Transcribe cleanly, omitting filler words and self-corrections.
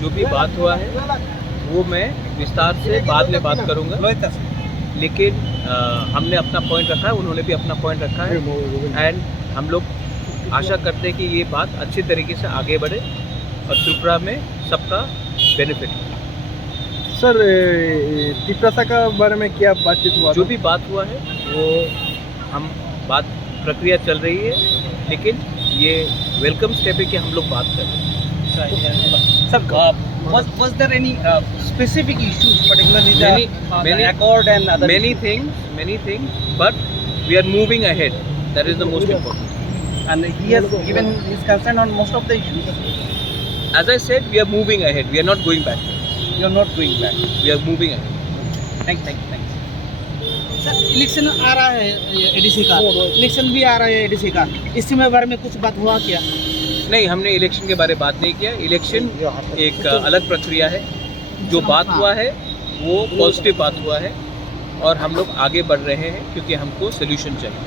जो भी बात हुआ है वो मैं विस्तार से बाद में बात करूंगा, लेकिन हमने अपना पॉइंट रखा है, उन्होंने भी अपना पॉइंट रखा है, एंड हम लोग आशा करते हैं कि ये बात अच्छी तरीके से आगे बढ़े और त्रिपुरा में सबका बेनिफिट हो। सर तिप्रसा का बारे में क्या बातचीत हुआ? जो भी बात हुआ है वो हम बात प्रक्रिया चल रही है, लेकिन ये वेलकम स्टेप है कि हम लोग बात कर रहे हैं। Sir, was there any specific issues, particularly the accord and other many things, but we are moving ahead. That is the most important. And he has given his consent on most of the issues. As I said, we are moving ahead. We are not going back. You are not going back. We are moving ahead. Thank you. Sir election आ रहा है ADC का, election भी आ रहा है ADC का, इसके बारे में कुछ बात हुआ क्या? नहीं, हमने इलेक्शन के बारे में बात नहीं किया। इलेक्शन एक अलग प्रक्रिया है। जो बात हुआ है वो पॉजिटिव बात हुआ है और हम लोग आगे बढ़ रहे हैं क्योंकि हमको सोल्यूशन चाहिए।